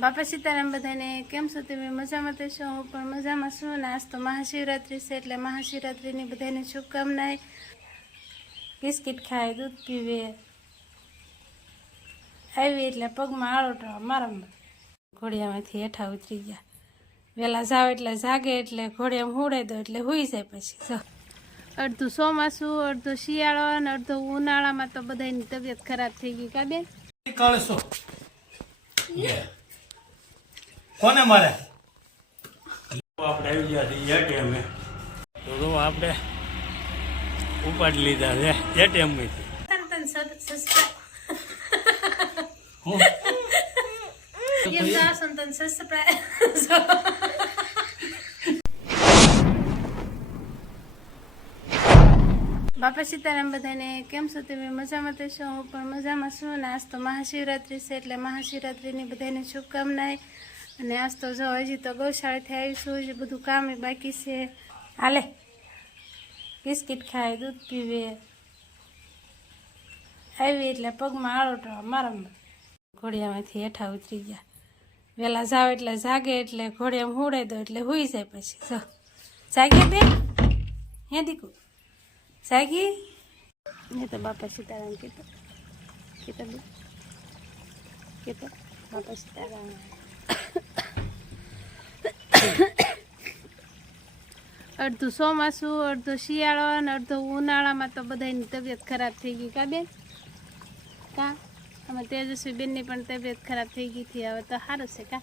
બાપા સીતારામ બધાને કેમ છો? તમે મજામાં તો છો? હું પણ મજામાં છું ને આજ તો મહાશિવરાત્રિ છે એટલે મહાશિવરાત્રિની બધાને શુભકામનાએ બિસ્કિટ ખાય દૂધ પીવે. આવી એટલે પગમાં આળોટવા મારા ઘોડિયામાંથી હેઠા ઉતરી ગયા. વહેલા જાવ એટલે જાગે એટલે ઘોડિયામાં હુડાઈ દો એટલે હુઈ જાય પછી. જો. અડધું ચોમાસું અડધું શિયાળો અને અડધો ઉનાળામાં તો બધાની તબિયત ખરાબ થઈ ગઈ કા બેન? કળશો કોને મારે આપણે આવી ગયા છીએ એટીએમ તો તો આપણે ઉપાડી લીધા છે એટીએમમાંથી તન તન સદ- સસ્તા હું એમ જાશો ને તને સસપ્રાઈઝ બાપા સીતારામ બધાને કેમ છો તમે મજામાં તો છો હું પણ મજામાં છું અને આજ તો મહાશિવરાત્રિ છે એટલે મહાશિવરાત્રિની બધાને શુભકામનાએ અને આજ તો જો હજી તો ગૌશાળાથી આવીશું જ બધું કામ બાકી છે. હાલે, બિસ્કિટ ખાય, દૂધ પીવે. આવી એટલે પગમાં આળોટો મારામાં ઘોડિયામાંથી હેઠા ઉતરી ગયા. વહેલા જાવ એટલે જાગે, એટલે ઘોડિયામાં હુડાઈ દો એટલે હુઈ જાય પછી. જો જાગે બે હે દીકુ જાગી મેં તો બાપા સીતારામ કીધું. કીધું કીધું? બાપા સીતારામ. અડધું ચોમાસું, અડધો શિયાળો અને અડધો ઉનાળામાં તો બધાની તબિયત ખરાબ થઈ ગઈ કા બેન? કા? અમે તેજસ્વી બેનની પણ તબિયત ખરાબ થઈ ગઈ હતી, હવે તો સારું છે કા?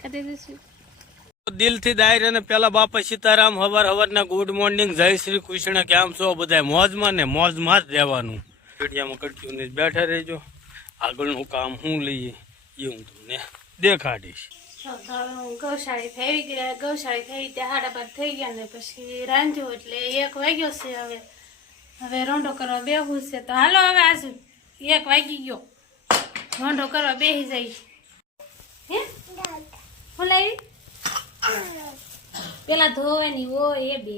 કા તેજસ્વી? દિલથી દાયર અને પેલા બાપા સીતારામ હવાર હવારના ગુડ મોર્નિંગ જય શ્રી કૃષ્ણ, કેમ છો બધા મોજમાં ને મોજમાં જ રહેવાનું. પેઢિયામાં કડક્યું ને બેઠા રહેજો. આગળનું કામ હું લઈએ એ હું તમને દેખાડીશ. ગૌશાળી થઈ ગયા ગૌશાળી થઈ ત્યાં હાડા બાર થઈ ગયા ને પછી રાંધ્યું એટલે એક વાગ્યો છે હવે. હવે રોંઢો કરવા બેહું છે. તો હાલો હવે આજુ એક વાગી ગયો. રોંઢો કરવા બેસી જાય હે? હું લાવી? પેલા ધોવાની ઓ એ બે.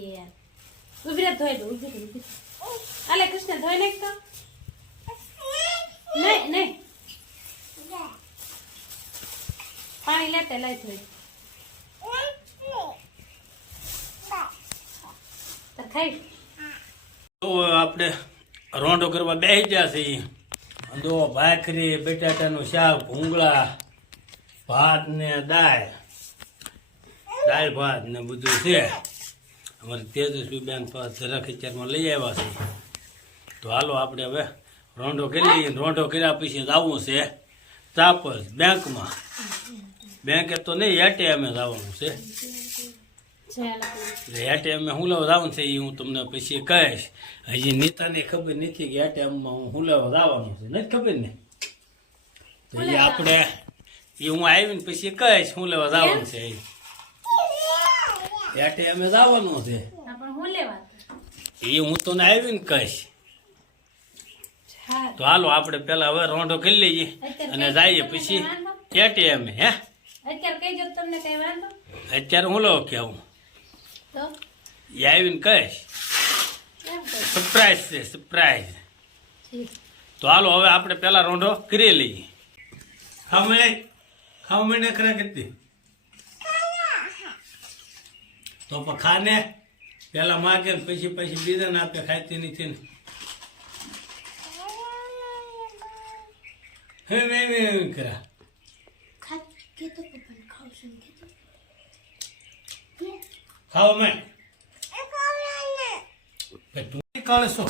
ઊભી ધોઈ દો ઊભી રહે. કૃષ્ણ ધોઈ નાખ તો. નહીં નહીં. પાણી લેતે, લઈ થઈ. તો આપણે રોંઢો કરવા બેસી છે દો ભાખરી, બટાટાનું શાક, ભૂંગળા, ભાત ને દાળ. દાળ, ભાત ને બધું છે. અમારે તેજસ્વી બેન પાસે જરા ખેતરમાં લઈ આવ્યા છે. તો હાલો આપણે હવે રોંઢો કરી રોંઢો કર્યા પછી જવું છે. તાપસ, બેંકમાં. બેંકે તો નહીં એટીએમે જવાનું છે. એટીએમ હું લેવા જવાનું છે એ હું તમને પછી કહીશ. હજી નીતાને ખબર નથી કે એટીએમમાં હું હું લેવા જવાનું છે. નથી ખબર ને? તો એ આપણે એ હું આવીને પછી કહીશ હું લેવા જવાનું છે. એટીએમે જવાનું છે. એ હું તને આવીને કહીશ. તો હાલો, આપણે પેલા હવે રોંઢો કરી લઈએ અને જઈએ પછી એટીએમે હે? અત્યારે કઈ જો તમને કઈ વાંધો? અત્યારે હું તો? એ આવીને કહીશ સરપ્રાઈઝ છે સરપ્રાઈઝ તો હાલો હવે આપણે પેલા રોંઢો કરી લઈએ. ખામે ખામે મહિને ખરા કેટલી તો પણ ખાને પેલા માગે પછી પછી બીજાને આપે ખાતી નથી ને. હે મેં મે કરા ખા કે તો પપ્પાને ખાવશું કે તો ખાઓ મેં તું કળશો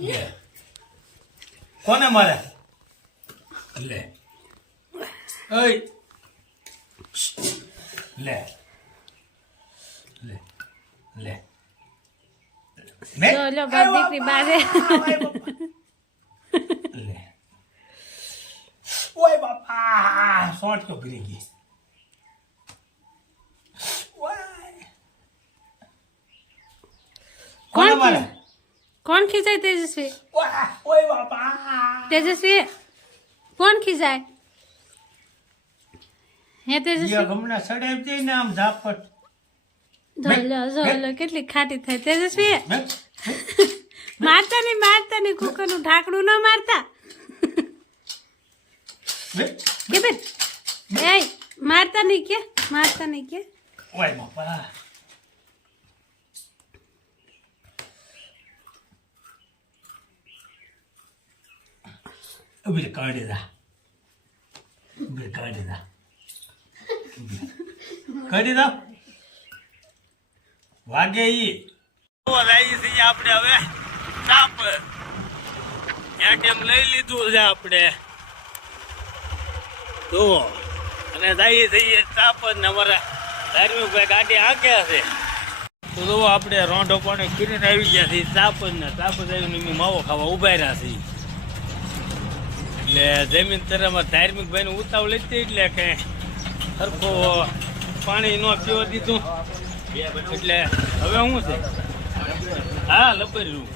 લે. કોને મારે લે. ઓય. લે. લે. લે. લો. લો બાપ દીકરી બારે લે ઓય તો પીરી ગઈ. મારે કોણ ખીજાય તેજસ્વી? ઓય બાપા. તેજસ્વી કોણ ખીજાય? હે તેજસ્વી? યો સડાઈ જઈ ને આમ ઝાપટ. કેટલી ખાટી થાય તેજસ્વી? મારતા નહીં મારતા નહીં કુકરનું ઢાંકણું ન મારતા? કે બેન મારતા નહીં કે મારતા નહીં કે. ઓય બાપા. ઊભી રે, કાઢી દા. ઊભી રે, કાઢી દા. ઊભી રે. કાઢી દા. વાગે ઈ. રાઈ છે આપણે હવે ચાપ એટીએમ લઈ લીધું છે આપણે? તો અને જઈએ જઈએ ચાપ ને અમારા ધાર્મિક ભાઈ ગાડી આંક્યા છે. તો જો આપણે રોંઢો પાણી કરીને આવી ગયા છીએ ચાપ ને ચાપ જ આવીને માવો ખાવા ઊભા રહ્યા છીએ. એટલે જમીન તરફમાં ધાર્મિક ભાઈને ઉતાવળ લીધી એટલે કે સરખો પાણી ન પીવા દીધું. એટલે હવે શું છે? હા લપર્યું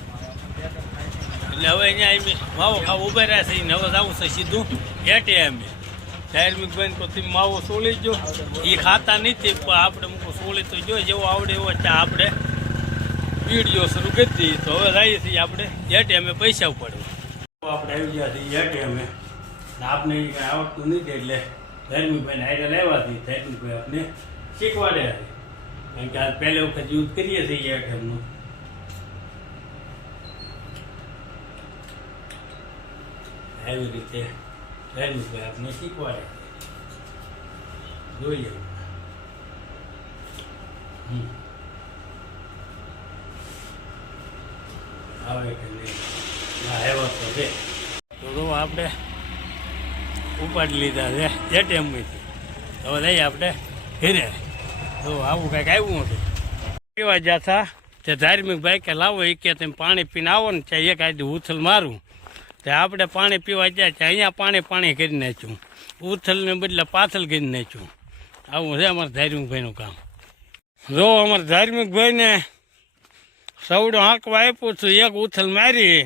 એટલે હવે અહીંયા માવો ખાવા ઊભા રહ્યા છે ને હવે જવું છે સીધું એટીએમ ધાર્મિક બેન તો તમે માવો સોળી જો એ ખાતા નથી, પણ આપણે મૂકો સોળી તો જો જેવો આવડે એવો ત્યાં આપણે. વીડિયો શરૂ કરી દઈએ તો હવે જઈએ છીએ આપણે. એટીએમે પૈસા ઉપાડવા. આપણે આવી ગયા છીએ એટીએમે આપને કાંઈ આવડતું નથી એટલે ધાર્મિકભાઈને આઈડિયા લેવા હતી ધાર્મિકભાઈ આપણે શીખવાડ્યા છે. કારણ કે આ પહેલે વખત યુઝ કરીએ છીએ એટીએમનું આવી રીતે ધાર્મિકભાઈ આપણે શીખવાડે. જોઈએ. તો આપણે ઉપાડી લીધા છે એટીએમમાંથી હવે લઈએ આપણે ઘરે તો આવું કંઈક આવ્યું હતું પીવા જતા તે ધાર્મિક ભાઈ કે લાવો એ કે તમે પાણી પીને આવો ને ત્યાં એક આજે ઉથલ મારું. તે આપણે પાણી પીવા જાય છે. અહીંયા પાણી પાણી કરી નાખ્યું. ઉથલને બદલે પાથલ કરી નાખ્યું. આવું છે અમારા ધાર્મિકભાઈનું કામ. જો અમારા ધાર્મિકભાઈને સવડો હાંકવા આપ્યું છું એક ઉથલ મારી.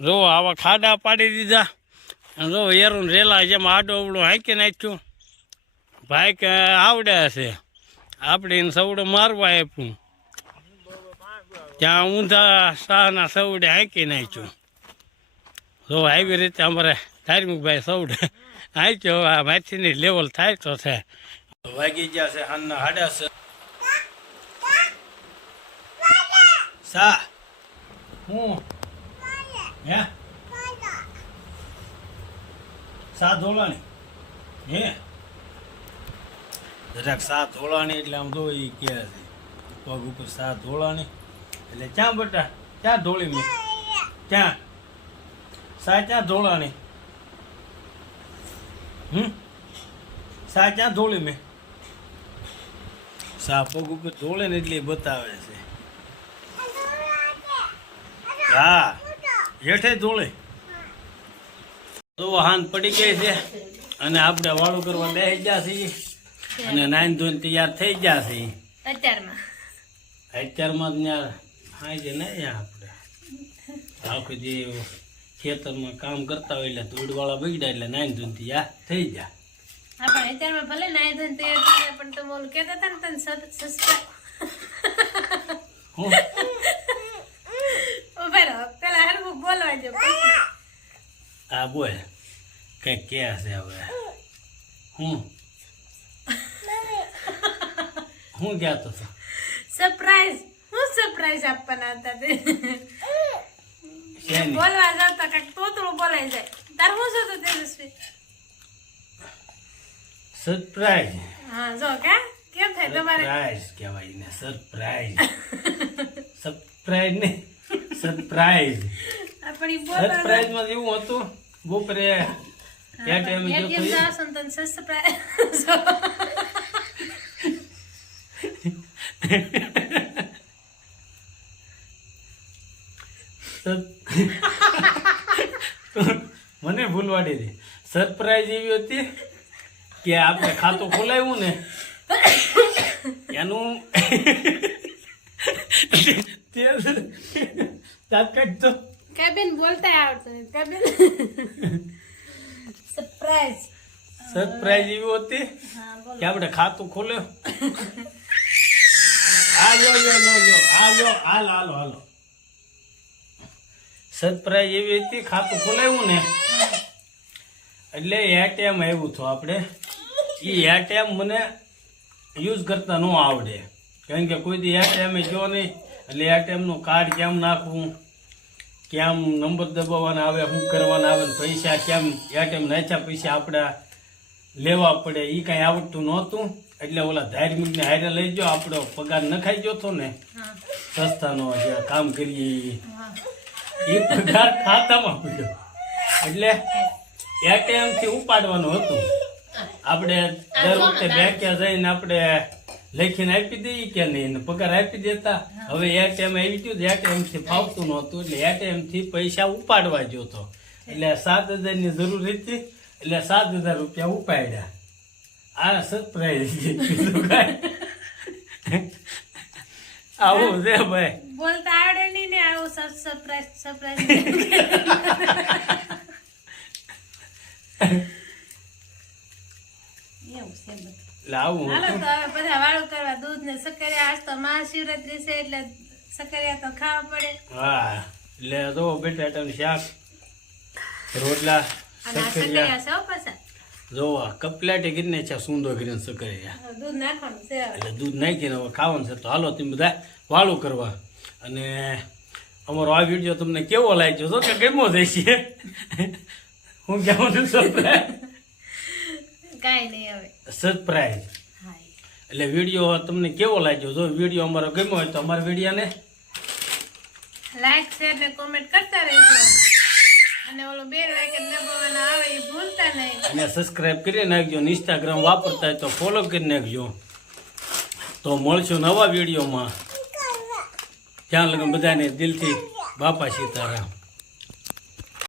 જો આવા ખાડા પાડી દીધા. અને જો એરું રેલા જેમ આડો અવડો હાંકી નાખ્યું. ભાઈ કે આવડે હશે આપણે એને સવડો મારવા આપ્યું. ત્યાં ઊંધા શાહના સવડે હાંકી નાખ્યું. જો આવી રીતે અમારે ધાર્મિકભાઈ આવી આંચ્યો આ માછીની લેવલ થાય તો છે. વાગી ગયા છે હાલના હાડા છે. સા, હું? હે? સા ધોલાણી હે? જરાક સા ધોલાણી એટલે આમ ધોઈ એ કહે છે. પગ ઉપર સા ધોલાણી એટલે ક્યાં બટા? ક્યાં ધોળી મેં? ક્યાં? સા ક્યાં ધોળાણી હમ? સાચા ધોળી મેં. સા પગ ઉપર ધોળે ને એટલે બતાવે છે. હા હેઠે ધોળે. તો હાન પડી ગઈ છે અને આપણે વાળું કરવા બેસી ગયા છીએ અને નાઈન ધોઈને તૈયાર થઈ ગયા છીએ. અત્યારમાં. અત્યારમાં જ ત્યાં હા છે ને આપણે. આખું જે ખેતરમાં કામ કરતા હોય એટલે ધૂળવાળા બગડ્યા એટલે નાઈન ધોઈને તૈયાર થઈ ગયા હા પણ અત્યારમાં ભલે નાઈ ધોઈને તૈયાર થઈ ગયા, પણ તમે ઓલું કહેતા હતા ને તને સત- સસ્તા. હું? ઊભા રહો પેલા હરખું બોલવા જો પછી. આ બોલ કઈ કે છે હવે. હું? હું કહેતો હતો? સરપ્રાઈઝ હું સરપ્રાઈઝ આપવાના હતા તે? શેની બોલવા જાવ તો કાંઈક તોતરું બોલાઈ જાય. તાર શું છે તો તેજસ્વી? સરપ્રાઈઝ હા જો કે કેમ થાય તમારે? સરપ્રાઈઝ કહેવાય ને સરપ્રાઈઝ સરપ્રાઈઝ ને સરપ્રાઈઝ આપણી બોલ સરપ્રાઈઝમાં એવું હતું બપોરે ક્યાં ટાઈમ જો કોઈ- જા સંતન સરપ્રાઈઝ સર- મને ભૂલવાડી દે સરપ્રાઈઝ એવી હતી કે આપણે ખાતું ખોલાવ્યું ને એનું દાંત કાઢતો બોલતા આવડતું સરપ્રાઈઝ. સરપ્રાઈઝ એવી હતી કે આપણે ખાતું ખોલ્યો. હાલો આ હાલ હાલો હાલો. સરપ્રાઈઝ એવી હતી ખાતું ખોલાવ્યું ને. એટલે એટીએમ આવ્યું હતું આપણે એ એટીએમ મને યુઝ કરતા ન આવડે. કારણ કે કોઈ દી એટીએમ જો નહીં એટલે એટીએમનું કાર્ડ કેમ નાખવું? કેમ નંબર દબાવવાના આવે શું કરવાના આવે પૈસા કેમ એટીએમ નાચ્યા પૈસા આપણા લેવા પડે એ કાંઈ આવડતું નહોતું. એટલે ઓલા ધાર્મિકને હારે લઈ જાઓ આપણો પગાર નખાઈ ગયો હતો ને. સસ્તાનો કામ કરીએ એ પગાર ખાતામાં પડ્યો. એટલે એટીએમથી ઉપાડવાનું હતું. આપણે દર વખતે બેંકે જઈને આપણે લખીને આપી દઈએ કે નહીં? પગાર આપી દેતા. હવે એટીએમ આવી ગયું એટીએમથી ફાવતું નહોતું. એટલે એટીએમથી પૈસા ઉપાડવા જોતો એટલે સાત હજારની જરૂર હતી એટલે સાત હજાર રૂપિયા ઉપાડ્યા. આ સરપ્રાઈઝ આવું છે ભાઈ. બોલતા સરપ્રાઈઝ સરપ્રાઈઝ આવું હાલો તો હવે બધા વાળું કરવા દૂધ ને સક્કરિયા આજ તો મહાશિવરાત્રી છે એટલે સક્કરિયા તો ખાવા પડે. હા એટલે જો બટેટાનું શાક રોટલા સક્કરિયા સૌ પાછા. જો આ કરીને છે સૂંદો કરીને સક્કરિયા દૂધ નાખવાનું છે એટલે દૂધ નાખીને હવે ખાવાનું છે. તો હાલો તમે બધા વાળું કરવા. અને અમારો આ વીડિયો તમને કેવો લાગ્યો? છો કે કેમો જશે હું કહેવાનું સરપ્રાઈઝ કાંઈ નહીં હવે. સરપ્રાઈઝ એટલે વીડિયો તમને કેવો લાગ્યો? જો વીડિયો અમારો ગમ્યો હોય તો અમારા વિડીયોને લાઈક શેર ને કોમેન્ટ કરતા રહેજો. અને ઓલો બે લાઈક દબાવવાનો આવે એ ભૂલતા નહીં. અને સબસ્ક્રાઇબ કરી નાખજો ઇન્સ્ટાગ્રામ વાપરતા હોય તો ફોલો કરી નાખજો. તો મળશું નવા વિડીયોમાં ત્યાં લગન બધાને દિલથી બાપા સીતારામ.